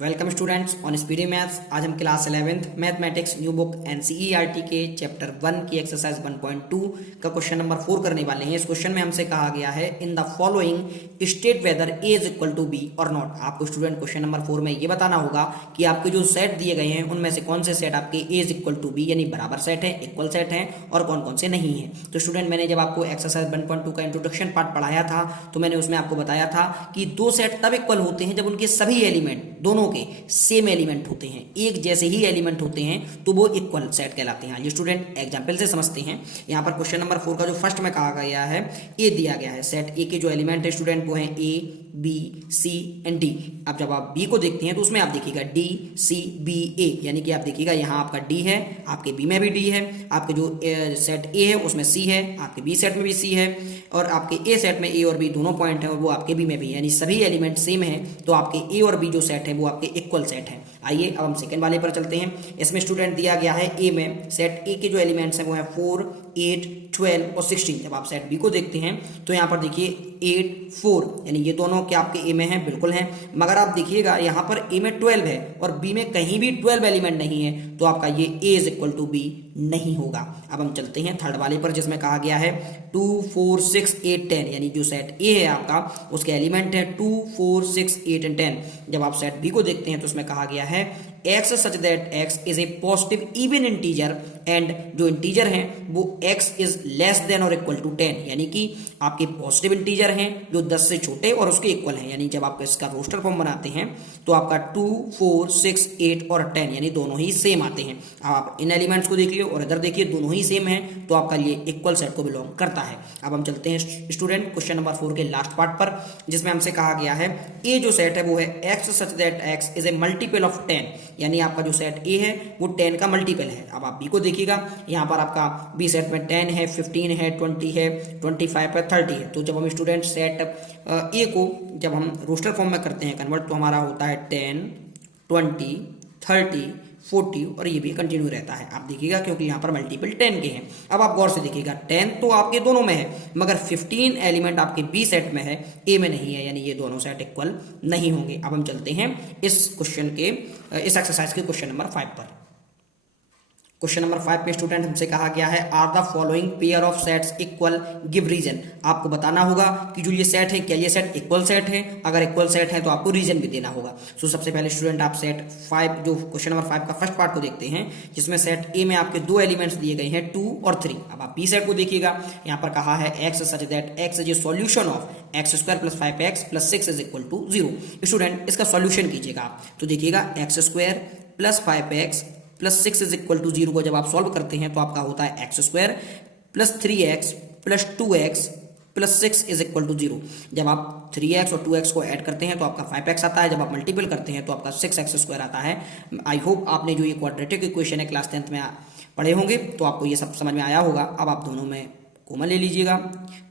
Welcome students on speedy maths. आज हम class 11th mathematics new book NCERT के chapter 1 की एक्सरसाइज 1.2 का क्वेश्चन नंबर 4 करने वाले हैं। इस क्वेश्चन में हमसे कहा गया है in the following state whether A is equal to B और नॉट। आपको स्टूडेंट क्वेश्चन नंबर 4 में ये बताना होगा कि आपके जो सेट दिए गए हैं उनमें से कौन से सेट आपके ए इज इक्वल टू बी यानी बराबर सेट है, इक्वल सेट है और कौन कौन से नहीं है। तो स्टूडेंट मैंने जब आपको एक्सरसाइज 1.2 का इंट्रोडक्शन पार्ट पढ़ाया था तो मैंने उसमें आपको बताया था कि दो सेट तब इक्वल होते हैं जब उनके सभी एलिमेंट दोनों के सेम एलिमेंट होते हैं, एक जैसे ही एलिमेंट होते हैं तो वो इक्वल सेट कहलाते हैं। ये स्टूडेंट एग्जांपल से समझते हैं। यहाँ पर क्वेश्चन नंबर 4 का जो फर्स्ट में कहा गया है ए दिया गया है, सेट ए के जो एलिमेंट है स्टूडेंट वो है A B C and D. अब जब आप बी को देखते हैं तो उसमें आप देखिएगा डी सी बी ए, यानी कि आप देखिएगा यहाँ आपका डी है, आपके बी में भी डी है, आपके जो सेट ए है उसमें सी है, आपके बी सेट में भी सी है और आपके ए सेट में ए और बी दोनों पॉइंट है और वो आपके बी में भी, यानी सभी एलिमेंट सेम है तो आपके ए और बी जो सेट है वो आपके इक्वल सेट है। आइए अब हम सेकंड वाले पर चलते हैं। इसमें स्टूडेंट दिया गया है ए में सेट ए के जो एलिमेंट्स हैं वो है 4 8 12 और 16। जब आप सेट बी को देखते हैं तो यहाँ पर देखिए 8 4, यानी ये दोनों क्या आपके ए में हैं, बिल्कुल हैं, मगर आप देखिएगा यहाँ पर ए में 12 है और बी में कहीं भी 12 एलिमेंट नहीं है तो आपका ये ए इज इक्वल टू बी नहीं होगा। अब हम चलते हैं थर्ड वाले पर जिसमें कहा गया है 2 4 6 8 10, यानी जो सेट ए है आपका उसके एलिमेंट है 2 4 6 8 एंड 10। जब आप सेट बी को देखते हैं तो उसमें कहा गया है x such that x is A positive even integer and जो इंटीजर हैं वो x इज लेस देन और इक्वल टू 10, यानी कि आपके पॉजिटिव इंटीजर हैं जो 10 से छोटे और उसके इक्वल हैं। यानी जब आप इसका रोस्टर फॉर्म बनाते हैं तो आपका 2 4 6 8 और 10 यानी दोनों ही सेम आते हैं। आप इन एलिमेंट्स को देखिए और इधर देखिए दोनों ही सेम है तो आपका ये इक्वल सेट को बिलोंग करता है। अब हम चलते हैं स्टूडेंट क्वेश्चन नंबर 4 के लास्ट पार्ट पर जिसमें हमसे कहा गया है ए जो सेट है वो है x such that x is A multiple of 10, यानी आपका जो सेट ए है वो 10 का मल्टीपल है। अब आप बी को देखिएगा, यहाँ पर आपका बी सेट में 10 है, 15 है, 20 है, 25 है, 30 है। तो जब हम स्टूडेंट सेट ए को जब हम रोस्टर फॉर्म में करते हैं कन्वर्ट तो हमारा होता है 10 20 30 40 और ये भी कंटिन्यू रहता है। आप देखिएगा क्योंकि यहाँ पर मल्टीपल 10 के हैं। अब आप गौर से देखिएगा 10 तो आपके दोनों में है मगर 15 एलिमेंट आपके बी सेट में है, ए में नहीं है, यानी ये दोनों सेट इक्वल नहीं होंगे। अब हम चलते हैं इस क्वेश्चन के इस एक्सरसाइज के क्वेश्चन नंबर 5 पर। क्वेश्चन नंबर 5 पे स्टूडेंट हमसे कहा गया है are the following pair of sets equal, give reason. आपको बताना होगा कि जो ये सेट है क्या ये सेट इक्वल सेट है, अगर इक्वल सेट है तो आपको रीजन भी देना होगा। सो सबसे पहले स्टूडेंट आप सेट 5 जो क्वेश्चन नंबर 5 का फर्स्ट पार्ट को देखते हैं जिसमें सेट ए में आपके दो एलिमेंट्स दिए गए हैं 2 और 3। अब आप बी सेट को देखिएगा, यहाँ पर कहा है x such that x is a solution of x square plus 5x plus 6 is equal to 0। Student इसका सॉल्यूशन कीजिएगा आप तो देखिएगा x square plus 5x plus 6 is equal to 0 को जब आप सॉल्व करते हैं तो आपका होता है x square plus 3x plus 2x plus 6 is equal to 0। जब आप 3x और 2x को ऐड करते हैं तो आपका 5x आता है, जब आप मल्टीपल करते हैं तो आपका 6x स्क्वायर आता है। आई होप आपने जो ये क्वाड्रेटिक इक्वेशन है क्लास 10th में पढ़े होंगे तो आपको ये सब समझ में आया होगा। अब आप दोनों में कॉमन ले लीजिएगा,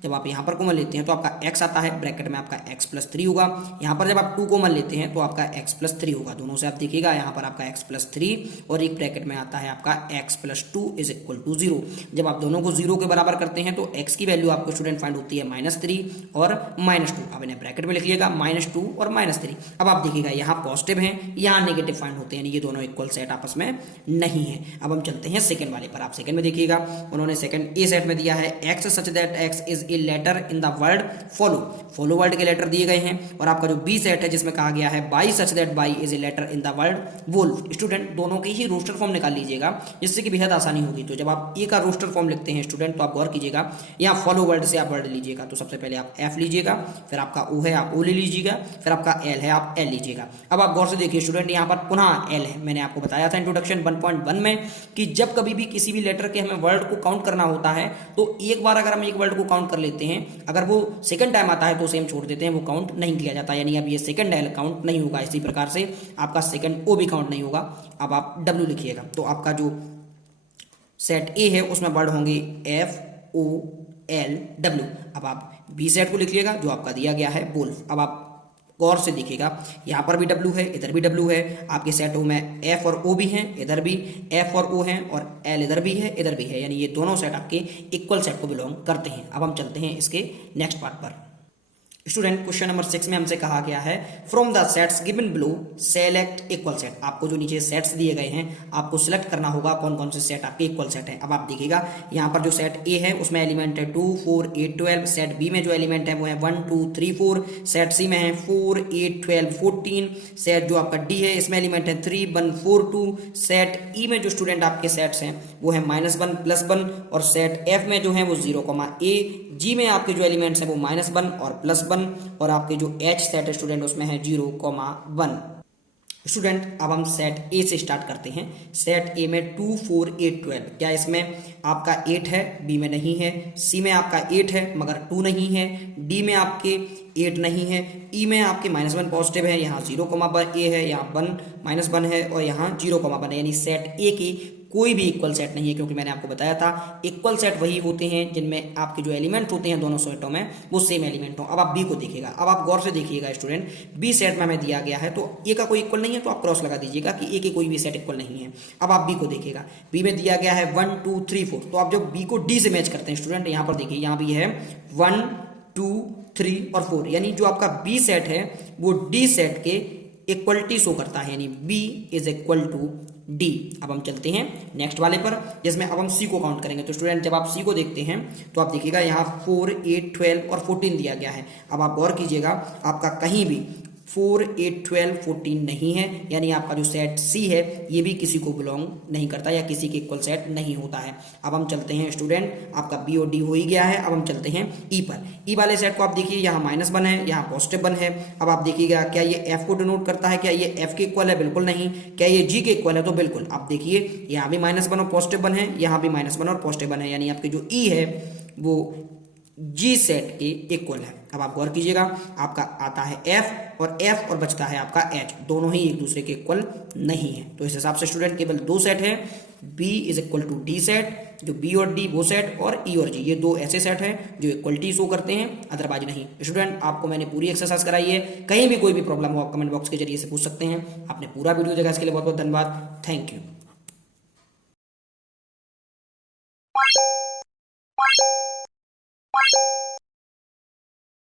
जब आप यहाँ पर कॉमन लेते हैं तो आपका x आता है, ब्रैकेट में आपका x प्लस 3 होगा। यहाँ पर जब आप 2 कॉमन लेते हैं तो आपका x प्लस 3 होगा। दोनों से आप देखिएगा यहाँ पर आपका x प्लस 3 और एक ब्रैकेट में आता है आपका x plus 2 is equal to 0। जब आप दोनों को 0 के बराबर करते हैं तो x की वैल्यू आपको स्टूडेंट फाइंड होती है -3 और -2। अब इन्हें ब्रैकेट में लिख लिएगा -2 और -3। अब आप देखिएगा यहाँ पॉजिटिव है, यहाँ नेगेटिव फाइंड होते हैं, ये दोनों इक्वल सेट आपस में नहीं है। अब हम चलते हैं सेकंड वाले पर। आप सेकंड में देखिएगा उन्होंने सेकंड ए सेट में दिया है x such that x is a letter in the word follow. Follow word के लेटर दिए गए हैं और आपका जो बी सेट है जिसमें कहा गया है y such that y is a letter in the word wolf. Student दोनों के ही रोस्टर फॉर्म निकाल लीजिएगा जिससे कि बेहद आसानी होगी। तो जब आप ए का रोस्टर फॉर्म लिखते हैं स्टूडेंट तो आप गौर कीजिएगा, यहाँ फॉलो वर्ड से आप वर्ड लीजिएगा तो सबसे पहले आप एफ लीजिएगा, फिर आपका ओ है आप ओ ले लीजिएगा, फिर आपका एल है आप एल लीजिएगा। अब आप गौर से देखिए स्टूडेंट यहाँ पर पुनः एल है। मैंने आपको बताया था इंट्रोडक्शन 1.1 में कि जब कभी भी किसी भी लेटर के हमें वर्ड को काउंट करना होता है तो एक बार अगर हम एक वर्ड को काउंट कर लेते हैं, अगर वो सेकंड टाइम आता है तो सेम छोड़ देते हैं, वो काउंट नहीं किया जाता, यानी अब ये सेकंड एल काउंट नहीं होगा। इसी प्रकार से आपका सेकंड ओ भी काउंट नहीं होगा। अब आप डब्ल्यू लिखिएगा तो आपका जो सेट ए है उसमें वर्ड होंगे एफ ओ एल डब्ल्यू। अब आप बी सेट को लिखिएगा जो आपका दिया गया है वुल्फ। अब आप गौर से देखिएगा यहाँ पर भी W है, इधर भी W है, आपके सेटों में F और O भी हैं, इधर भी F और O हैं और L इधर भी है इधर भी है, यानी ये दोनों सेट आपके इक्वल सेट को बिलोंग करते हैं। अब हम चलते हैं इसके नेक्स्ट पार्ट पर। स्टूडेंट क्वेश्चन नंबर 6 में हमसे कहा गया है from the sets given below select equal set. आपको जो नीचे सेट्स दिए गए हैं आपको सिलेक्ट करना होगा कौन कौन से सेट आपके इक्वल सेट है। अब आप देखिएगा यहाँ पर जो सेट ए है उसमें एलिमेंट है 2 4 8 12। सेट बी में जो एलिमेंट है वो है 1 2 3 4। सेट सी में है 4 8 12 14। सेट जो आपका डी है इसमें एलिमेंट है 3 1 4 2। सेट ई में जो स्टूडेंट आपके सेट्स हैं वो है -1 +1। और सेट एफ में जो है वो 0, a। जी में आपके जो एलिमेंट्स हैं वो -1 और +1। और आपके जो एच सेट है स्टूडेंट उसमें है 0, 1। स्टूडेंट अब हम सेट ए से स्टार्ट करते हैं। सेट ए में 2 4 8 12। क्या इसमें आपका 8 है? बी में नहीं है। सी में आपका 8 है मगर 2 नहीं है। डी में आपके 8 नहीं है। ई में आपके -1 पॉजिटिव है, यहाँ 0, ए है, यहाँ 1 -1 है और यहाँ 0, है। यानी सेट ए की कोई भी इक्वल सेट नहीं है, क्योंकि मैंने आपको बताया था इक्वल सेट वही होते हैं जिनमें आपके जो एलिमेंट होते हैं दोनों सेटों में वो सेम एलिमेंट हो। अब आप बी को देखिएगा, अब आप गौर से देखिएगा स्टूडेंट, बी सेट में हमें दिया गया है तो ए का कोई इक्वल नहीं है तो आप क्रॉस लगा दीजिएगा कि ए के कोई भी सेट इक्वल नहीं है। अब आप बी को देखिएगा, बी में दिया गया है 1 2 3 4। तो आप जब बी को डी से मैच करते हैं स्टूडेंट, यहाँ पर देखिए यहाँ भी है 1 2 3 और 4, यानी जो आपका बी सेट है वो डी सेट के इक्वलिटी शो करता है, यानी B is equal to D. अब हम चलते हैं नेक्स्ट वाले पर, जिसमें अब हम C को काउंट करेंगे। तो स्टूडेंट जब आप C को देखते हैं तो आप देखिएगा यहाँ 4 8 12 और 14 दिया गया है। अब आप गौर कीजिएगा आपका कहीं भी 4 8 12 14 नहीं है, यानी आपका जो सेट C है ये भी किसी को बिलोंग नहीं करता या किसी के इक्वल सेट नहीं होता है। अब हम चलते हैं स्टूडेंट, आपका B और D हो ही गया है। अब हम चलते हैं E पर। E वाले सेट को आप देखिए यहाँ -1 है, यहाँ +1 है। अब आप देखिएगा क्या ये F को डिनोट करता है? क्या ये F के इक्वल है? बिल्कुल नहीं। क्या ये G के इक्वल है? तो बिल्कुल। आप देखिए यहाँ भी -1 और +1 है, यहाँ भी -1 और +1 है, यानी आपके जो E है वो G सेट के इक्वल है। अब आप गौर कीजिएगा आपका आता है F और बचता है आपका H, दोनों ही एक दूसरे के इक्वल नहीं है। तो इस हिसाब से स्टूडेंट केवल 2 सेट है, B is equal to D set, जो B और D वो सेट, और E और G ये 2 ऐसे सेट हैं जो इक्वलिटी शो करते हैं, अदरवाइज नहीं। स्टूडेंट आपको मैंने पूरी एक्सरसाइज कराई है, कहीं भी कोई भी प्रॉब्लम हो आप कमेंट बॉक्स के जरिए से पूछ सकते हैं। आपने पूरा वीडियो देखा इसके लिए बहुत बहुत धन्यवाद। Thank you.